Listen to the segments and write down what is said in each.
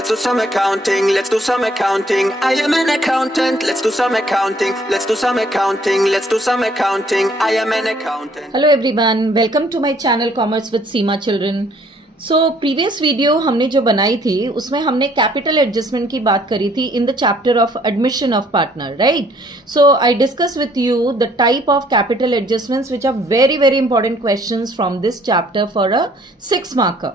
let's do some accounting, let's do some accounting. I am an accountant, let's do some accounting, let's do some accounting, let's do some accounting. I am an accountant. Hello everyone, welcome to my channel Commerce with Seema Children. Previous video हमने जो बनाई थी उसमें हमने capital adjustment की बात करी थी in the chapter of admission of partner, right? So I discuss with you the type of capital adjustments which are very very important questions from this chapter for a 6 marker.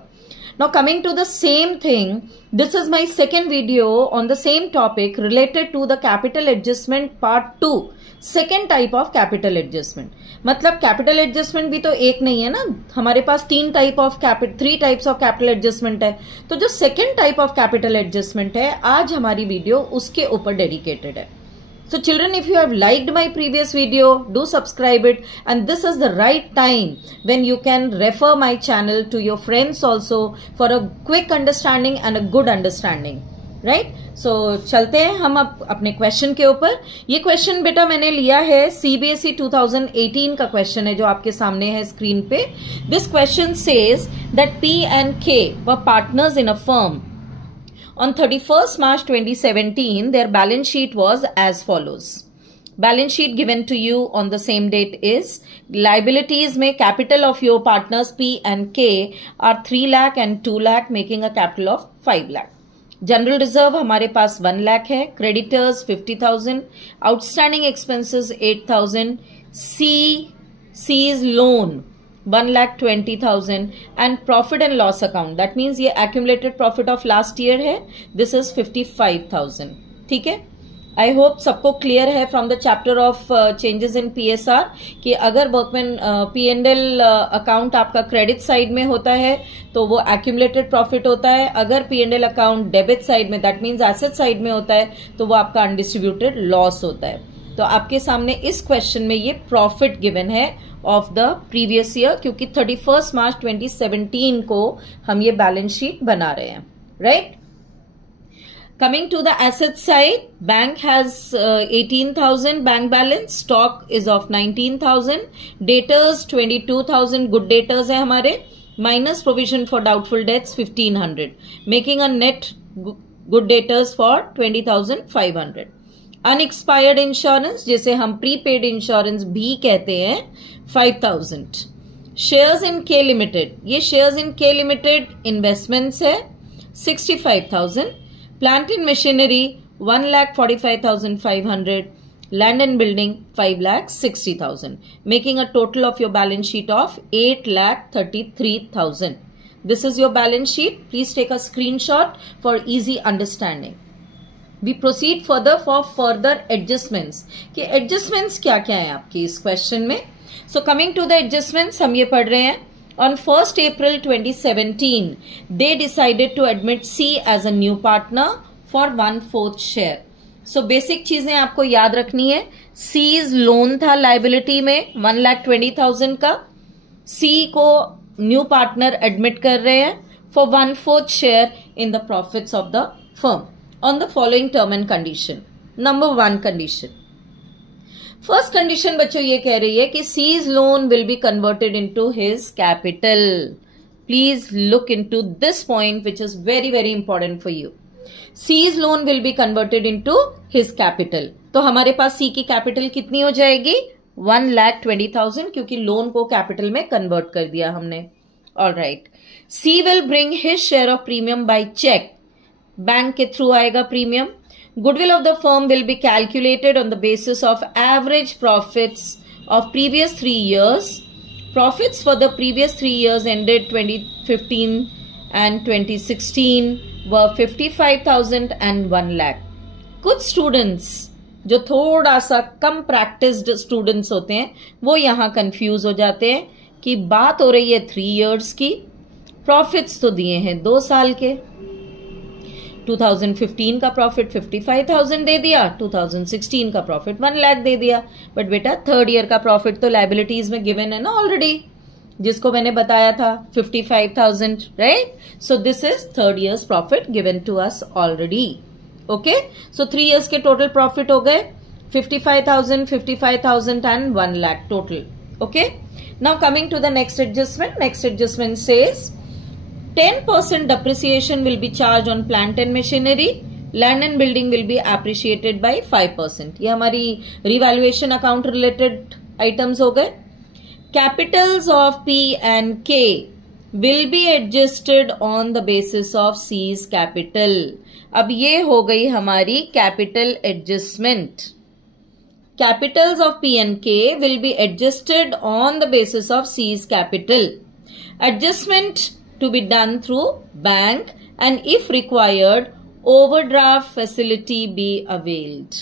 Now coming to the same thing, this is my second video on the same topic related to the capital adjustment part 2. Second type of capital adjustment. मतलब capital adjustment भी तो एक नहीं है ना, हमारे पास three types of capital adjustment है. तो जो second type of capital adjustment है, आज हमारी वीडियो उसके ऊपर डेडिकेटेड है. So children, if you have liked my previous video, do subscribe it, and this is the right time when you can refer my channel to your friends also for a quick understanding and a good understanding, right? So चलते हैं हम अब अपने question के ऊपर. ये question बेटा मैंने लिया है CBSE 2018 का क्वेश्चन है जो आपके सामने है स्क्रीन पे. This question says that P and K were partners in a firm. On 31st March 2017, their balance sheet was as follows. Balance sheet given to you on the same date is liabilities में capital of your partners P and K are 3 lakh and 2 lakh making a capital of 5 lakh. General reserve हमारे पास 1 lakh है. Creditors 50,000. Outstanding expenses 8,000. C is loan 1,20,000 and profit and loss account, that means ये accumulated profit of last year है, this is 55,000. ठीक है, I hope सबको clear है from the chapter of changes in PSR कि अगर workman P&L account आपका credit side में होता है तो वो एक्यूमुलेटेड प्रॉफिट होता है. अगर P&L अकाउंट डेबिट साइड में, दैट मीन्स एसेट साइड में होता है, तो वो आपका अनडिस्ट्रीब्यूटेड लॉस होता है. तो आपके सामने इस क्वेश्चन में ये प्रॉफिट गिवन है ऑफ द प्रीवियस ईयर, क्योंकि 31 मार्च 2017 को हम ये बैलेंस शीट बना रहे हैं, right? Coming to the asset side, bank has 18,000 bank balance, stock is of 19,000, debtors 22,000 good debtors है हमारे, minus provision for doubtful debts 1,500, making a net good debtors for 20,500. Unexpired insurance जिसे हम prepaid insurance भी कहते हैं 5,000. Shares in K Limited, ये shares in K Limited investments है 65,000. Plant and machinery 1,45,500. Land and building 5,60,000, making a total of your balance sheet of 8,33,000. This is your balance sheet. Please take a screenshot for easy understanding. We proceed further for further adjustments. कि adjustments क्या क्या है आपकी इस question में. So coming to the adjustments, हम ये पढ़ रहे हैं. On 1st April 2017, they decided to admit C as a new partner for 1/4 share. So basic चीजें आपको याद रखनी है. C's लोन था लाइबिलिटी में 1,20,000 का. C को न्यू पार्टनर एडमिट कर रहे हैं for 1/4 share in the profits of the firm on the following term and condition. Number 1 condition. First condition बच्चों ये कह रही है कि C's loan will be converted into his capital. Please look into this point which is very very important for you. C's loan will be converted into his capital. तो हमारे पास C की capital कितनी हो जाएगी? 1,20,000, क्योंकि लोन को capital में convert कर दिया हमने. Alright. C will bring his share of premium by cheque. Bank के थ्रू आएगा premium. Goodwill of the firm will be calculated on the basis of average profits of previous 3 years. Profits for the previous 3 years ended 2015 and 2016 were 55,000 and 1 lakh. कुछ students जो थोड़ा सा कम practiced students होते हैं वो यहाँ confuse हो जाते हैं कि बात हो रही है 3 years की, profits तो दिए हैं 2 साल के. 2015 का प्रॉफिट 55,000 दे दिया, 2016 का प्रॉफिट 1 लाख दे दिया. बट बेटा थर्ड ईयर का प्रॉफिट तो लाइबिलिटीज में गिवन है ना ऑलरेडी, जिसको मैंने बताया था 55,000, right? So this is third year's profit given to us already. Okay, so 3 years के टोटल प्रॉफिट हो गए 55,000, 55,000 and 1 lakh total. Okay, now coming to the next adjustment. Next adjustment says 10% depreciation will be charged on plant and machinery. Land and building will B appreciated by 5%. ये हमारी revaluation account related items हो गए. Capitals of P and K will be adjusted on the basis of C's capital. अब ये हो गई हमारी capital adjustment. Capitals of P and K will be adjusted on the basis of C's capital. Adjustment to be done through bank and if required overdraft facility be availed.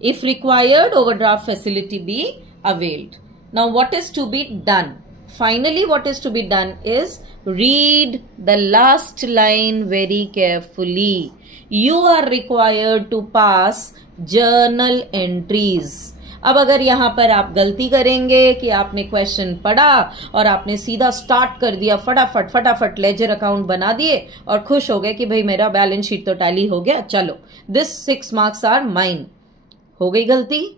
If required overdraft facility be availed. Now what is to be done? Finally what is to be done is read the last line very carefully. You are required to pass journal entries. अब अगर यहां पर आप गलती करेंगे कि आपने question पढ़ा और आपने सीधा स्टार्ट कर दिया, फटाफट लेजर अकाउंट बना दिए और खुश हो गए कि भाई मेरा बैलेंस शीट तो टैली हो गया, चलो दिस 6 मार्क्स आर माइन, हो गई गलती.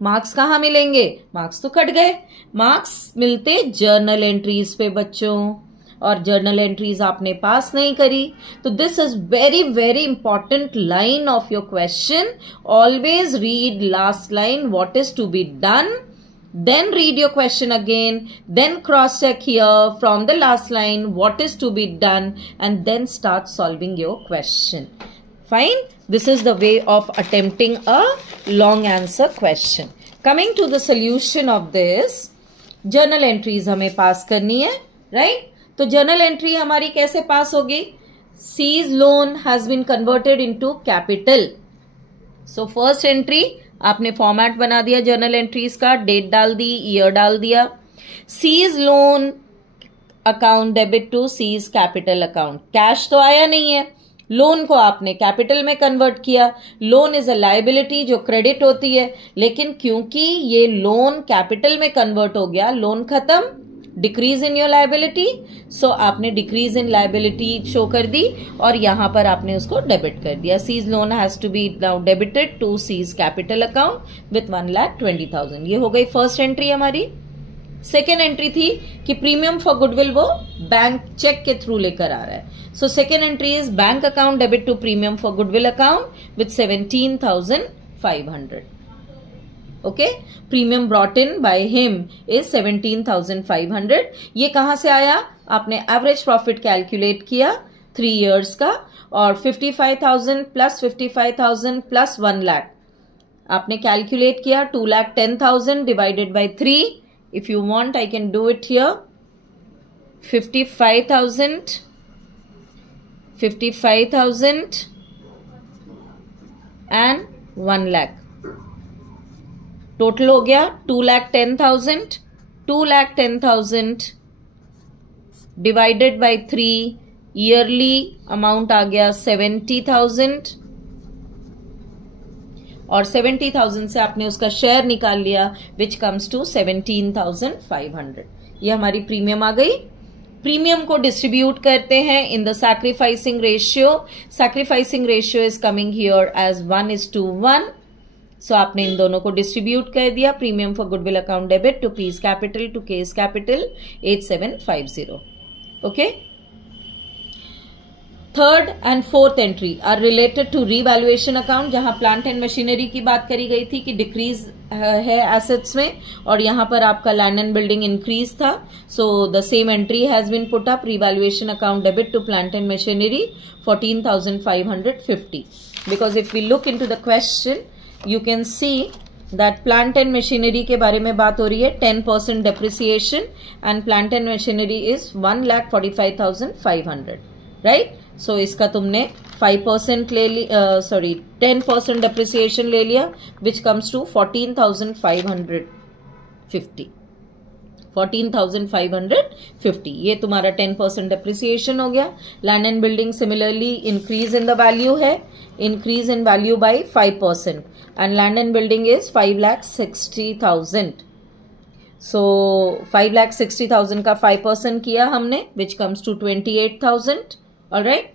मार्क्स कहां मिलेंगे? मार्क्स तो कट गए. मार्क्स मिलते जर्नल एंट्रीज पे बच्चों, और जर्नल एंट्रीज आपने पास नहीं करी. तो this is very very important line of your question. Always read last line what is to be done, then read your question again, then cross check here from the last line what is to be done, and then start solving your question. Fine. This is the way of attempting a long answer question. Coming to the solution of this, journal entries हमें पास करनी है, right? तो journal entry हमारी कैसे pass होगी? C's loan has been converted into capital. So first entry आपने format बना दिया जर्नल एंट्रीज का, डेट डाल दी, ईयर डाल दिया. C's loan account debit to C's capital account. Cash तो आया नहीं है, लोन को आपने कैपिटल में कन्वर्ट किया. लोन इज अ लायबिलिटी जो क्रेडिट होती है, लेकिन क्योंकि ये लोन कैपिटल में कन्वर्ट हो गया, लोन खत्म, डिक्रीज इन योर लायबिलिटी. सो आपने डिक्रीज इन लायबिलिटी शो कर दी और यहां पर आपने उसको डेबिट कर दिया. C's loan has to be now debited to C's capital account with 1,20,000. ये हो गई फर्स्ट एंट्री हमारी. सेकेंड एंट्री थी कि प्रीमियम फॉर गुडविल वो बैंक चेक के थ्रू लेकर आ रहा है. So second entry is bank account debit to premium for goodwill account with 17,500. Okay, premium brought in by him is 17,500. ये कहां से आया? आपने एवरेज प्रॉफिट कैलकुलेट किया 3 इयर्स का, और 55,000 प्लस 55,000 प्लस 1 लाख आपने कैलकुलेट किया. 2,10,000 divided by 3. If you want I can do it here. 55,000 and 1 lakh total हो गया 2,10,000. 2,10,000 डिवाइडेड बाय 3, ईयरली अमाउंट आ गया 70,000, और 70,000 से आपने उसका शेयर निकाल लिया विच कम्स टू 17,500. ये हमारी प्रीमियम आ गई. प्रीमियम को डिस्ट्रीब्यूट करते हैं in the sacrificing ratio. Sacrificing ratio is coming here as 1:1. So आपने इन दोनों को डिस्ट्रीब्यूट कर दिया. Premium for goodwill account debit to P's capital to K's capital 8750. Okay. Third and fourth entry are related to revaluation account, जहां plant and machinery की बात करी गई थी कि डिक्रीज है एसेट्स में, और यहां पर आपका लैंड एंड बिल्डिंग इंक्रीज था. So the same entry has been put up. Revaluation account debit to plant and machinery 14,550. Because if we look into the question you can see that plant and machinery के बारे में बात हो रही है. 10% depreciation and plant and machinery is 1,45,500, right? So इसका तुमने 5% ले ली, 10% depreciation ले लिया which comes to 14,550. 14,550. ये तुम्हारा 10% depreciation हो गया. Land and building similarly increase in the value है, increase in value by 5%, and land and building is 5,60,000. So 5,60,000 का 5% किया हमने which comes to 28,000. Alright.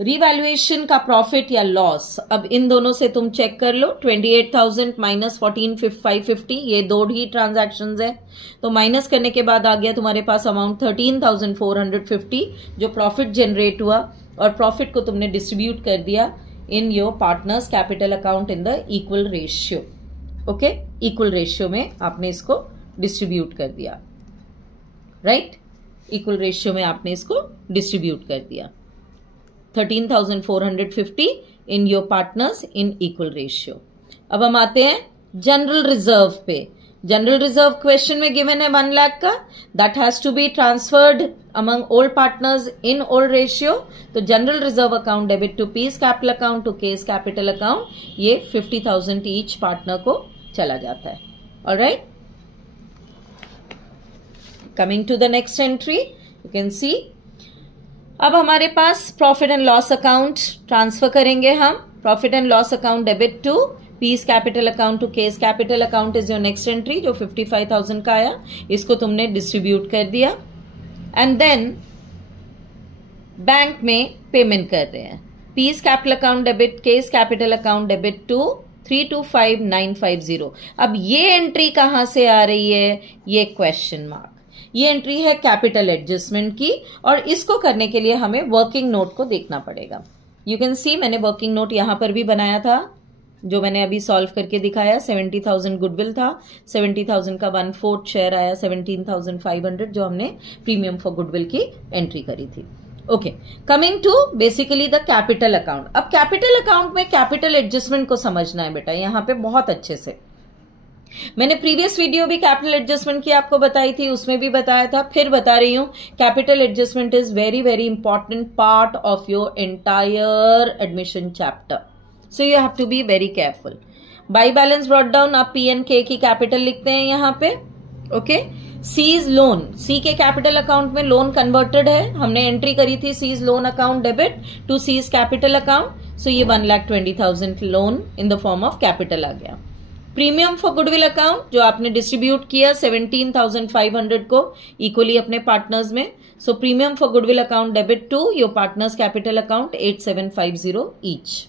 Revaluation का प्रॉफिट या लॉस, अब इन दोनों से तुम चेक कर लो। 28,000 माइनस 14,550, ये दो ही ट्रांजैक्शंस है, तो माइनस करने के बाद आ गया तुम्हारे पास अमाउंट 13,450 जो प्रॉफिट जनरेट हुआ, और प्रॉफिट को तुमने डिस्ट्रीब्यूट कर दिया इन your partners capital account in the equal ratio. Okay, equal ratio में आपने इसको डिस्ट्रीब्यूट कर दिया, राइट? इक्वल रेशियो में आपने इसको डिस्ट्रीब्यूट कर दिया। 13,450 in your partners in equal ratio. अब हम आते हैं जनरल रिजर्व पे। जनरल रिजर्व क्वेश्चन में गिवन है 1 लाख का, that has to be transferred among old partners in old ratio. तो general reserve account debit to P's capital account to K's capital account, ये 50,000 ईच पार्टनर को चला जाता है। Alright, coming to the next entry, you can see अब हमारे पास profit and loss account transfer करेंगे हम। Profit and loss account debit to P's capital account to K's capital account is your next entry, जो 55,000 का आया, इसको तुमने distribute कर दिया एंड देन बैंक में पेमेंट कर रहे हैं। P's capital account debit, case capital account debit to 325,950। अब ये एंट्री कहां से आ रही है, ये क्वेश्चन मार्क। ये एंट्री है कैपिटल एडजस्टमेंट की, और इसको करने के लिए हमें वर्किंग नोट को देखना पड़ेगा। यू कैन सी मैंने वर्किंग नोट यहां पर भी बनाया था, जो मैंने अभी सॉल्व करके दिखाया। 70,000 गुडविल था, 70,000 का 1/4 शेयर आया, 17,500 जो हमने प्रीमियम फॉर गुडविल की एंट्री करी थी। Okay, coming to basically the capital account. अब कैपिटल अकाउंट में कैपिटल एडजस्टमेंट को समझना है बेटा यहां पे बहुत अच्छे से। मैंने प्रीवियस वीडियो भी कैपिटल एडजस्टमेंट की आपको बताई थी, उसमें भी बताया था, फिर बता रही हूं। Capital adjustment is very very important part of your entire admission chapter, so you have to be very careful. By balance brought down, आप पी एंड के की कैपिटल लिखते हैं यहां पे। ओके, सीज लोन, सी के capital account में loan converted है, हमने एंट्री करी थी C's loan account debit to C's capital account, so ये 1,20,000 loan in the form of capital आ गया। प्रीमियम फॉर गुडविल अकाउंट जो आपने डिस्ट्रीब्यूट किया 17,500 को इक्वली अपने पार्टनर्स में, so premium for goodwill account debit to your partners capital account 8,750 each.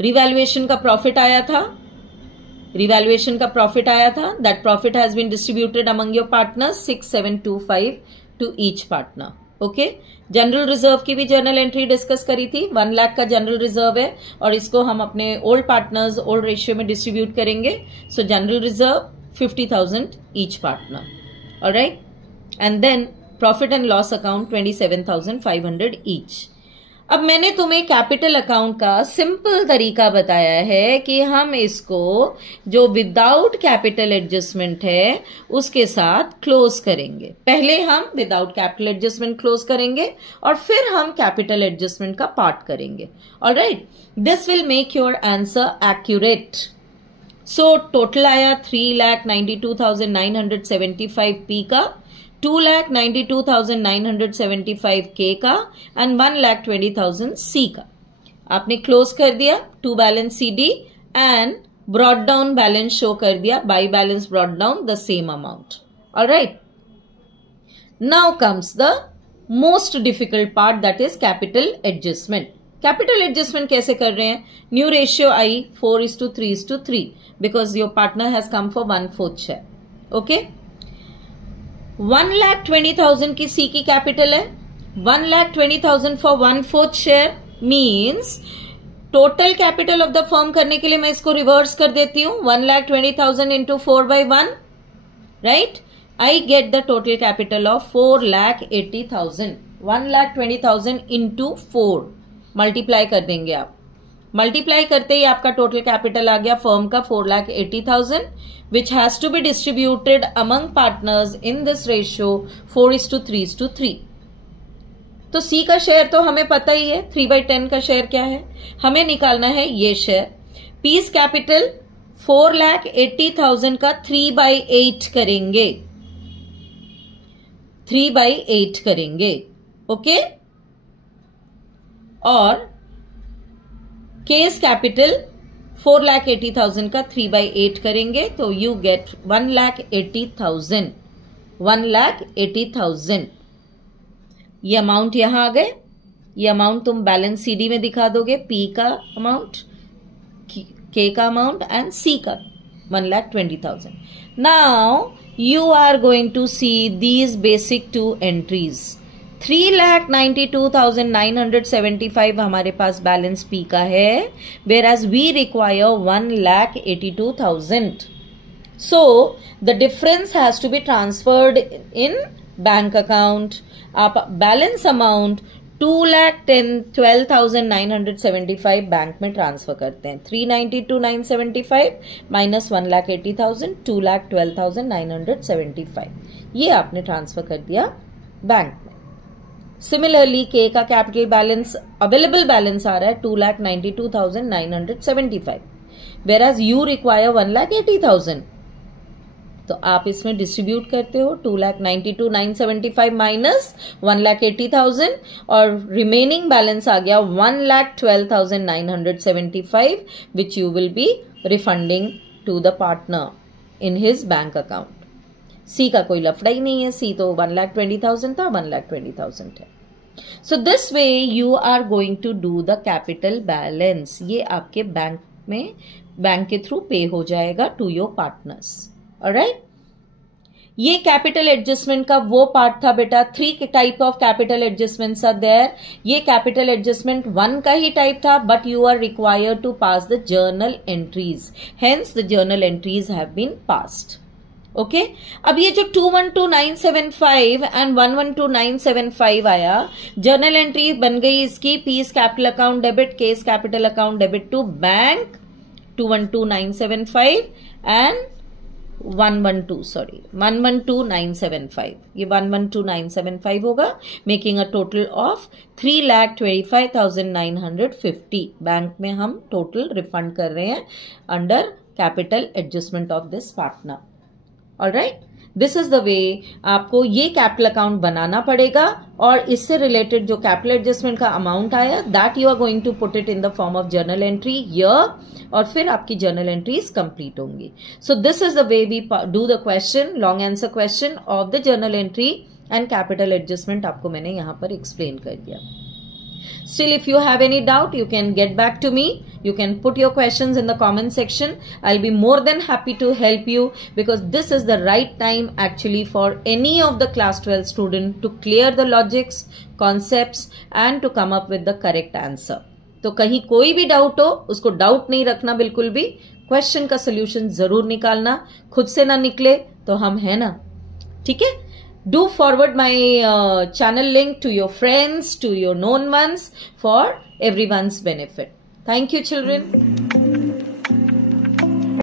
Revaluation का प्रॉफिट आया था, रिवैल्यूएशन का प्रॉफिट आया था, that profit has been distributed among your partners 6,725 to each partner. Okay, general reserve की भी journal entry discuss करी थी। 1 लाख का जनरल रिजर्व है और इसको हम अपने ओल्ड पार्टनर्स ओल्ड रेशियो में डिस्ट्रीब्यूट करेंगे, so general reserve 50,000 each partner. Alright, and then profit and loss account 27,500 each. अब मैंने तुम्हें कैपिटल अकाउंट का सिंपल तरीका बताया है कि हम इसको जो विदाउट कैपिटल एडजस्टमेंट है उसके साथ क्लोज करेंगे। पहले हम विदाउट कैपिटल एडजस्टमेंट क्लोज करेंगे और फिर हम कैपिटल एडजस्टमेंट का पार्ट करेंगे। Alright, this will make your answer accurate. So total आया 3,92,975 पी का, 2,92,975 के का एंड 1,20,000 सी का। आपने क्लोज कर दिया to balance CD and brought down balance show कर दिया, by balance brought down the same amount. Alright, now comes the most difficult part, that is capital adjustment. Capital adjustment कैसे कर रहे हैं? New ratio I 4:3:3 because your partner has come for 1/4 share. Okay, 1,20,000 की C की capital है, 1,20,000 for 1/4 share means total capital of the firm करने के लिए मैं इसको रिवर्स कर देती हूं, 1,20,000 into 4/1, right? I get the total capital of 4,80,000। 1,20,000 into 4 multiply कर देंगे आप, मल्टीप्लाई करते ही आपका टोटल कैपिटल आ गया फर्म का 4,80,000 which has to be distributed among partners in this ratio 4:3:3। तो C का शेयर तो हमें पता ही है, 3/10 का शेयर क्या है, हमें निकालना है ये शेयर। पीस कैपिटल 4,80,000 का 3/8 करेंगे, 3/8 करेंगे। ओके, और केस कैपिटल 4,80,000 का 3/8 करेंगे, तो यू गेट 1,80,000, 1,80,000 ये अमाउंट यहां आ गए। ये अमाउंट तुम बैलेंस सीडी में दिखा दोगे, पी का अमाउंट, के का अमाउंट एंड सी का 1,20,000. Now you are going to see these basic two entries. 3,92,975 हमारे पास बैलेंस पी का है, whereas we require 1,82,000. So the difference has to be transferred in bank account. आप बैलेंस अमाउंट 2,12,975 बैंक में transfer करते हैं. 392,975 minus 1,80,000, 2,12,975 ये आपने ट्रांसफर कर दिया बैंक में. सिमिलरली के का कैपिटल बैलेंस, अवेलेबल बैलेंस आ रहा है 2,92,975, whereas you require 1,80,000. तो आप इसमें डिस्ट्रीब्यूट करते हो 2,92,975 माइनस 1,80,000 और रिमेनिंग बैलेंस आ गया 1,12,975 which you will be refunding to the partner in his bank account. C का कोई लफड़ा ही नहीं है, सी तो 1,20,000 था, 1,20,000 है. So this way you are going to do the capital balance. ये आपके बैंक में, बैंक के थ्रू पे हो जाएगा टू योर पार्टनर्स. ऑलराइट, ये कैपिटल एडजस्टमेंट का वो पार्ट था बेटा. 3 type of capital adjustments are there. ये कैपिटल एडजस्टमेंट 1 का ही टाइप था, but you are required to pass the journal entries, hence the journal entries have been passed. Okay, अब ये जो 212,975 एंड 112,975 आया, जर्नल एंट्री बन गई इसकी पीस capital account debit, case capital account debit to bank 212,975 and 112,975. ये 112,975 होगा, making a total of 3,25,950 bank में हम टोटल रिफंड कर रहे हैं under capital adjustment of this partner. Alright, this is the way आपको ये कैपिटल अकाउंट बनाना पड़ेगा और इससे रिलेटेड जो कैपिटल एडजस्टमेंट का अमाउंट आया that you are going to put it in the form of journal entry here, और फिर आपकी जर्नल एंट्रीज कंप्लीट होंगी. So this is the way we do the question, long answer question of the journal entry and capital adjustment. आपको मैंने यहां पर explain कर दिया. Still, if you have any doubt, you can get back to me. You can put your questions in the comment section. I'll be more than happy to help you, because this is the right time actually for any of the class 12 student to clear the logics, concepts and to come up with the correct answer. तो कहीं कोई भी doubt हो, उसको doubt नहीं रखना बिल्कुल भी. क्वेश्चन का सोल्यूशन जरूर निकालना, खुद से ना निकले तो हम है ना. ठीक है, do forward my channel link to your friends, to your known ones, for everyone's benefit. Thank you, children.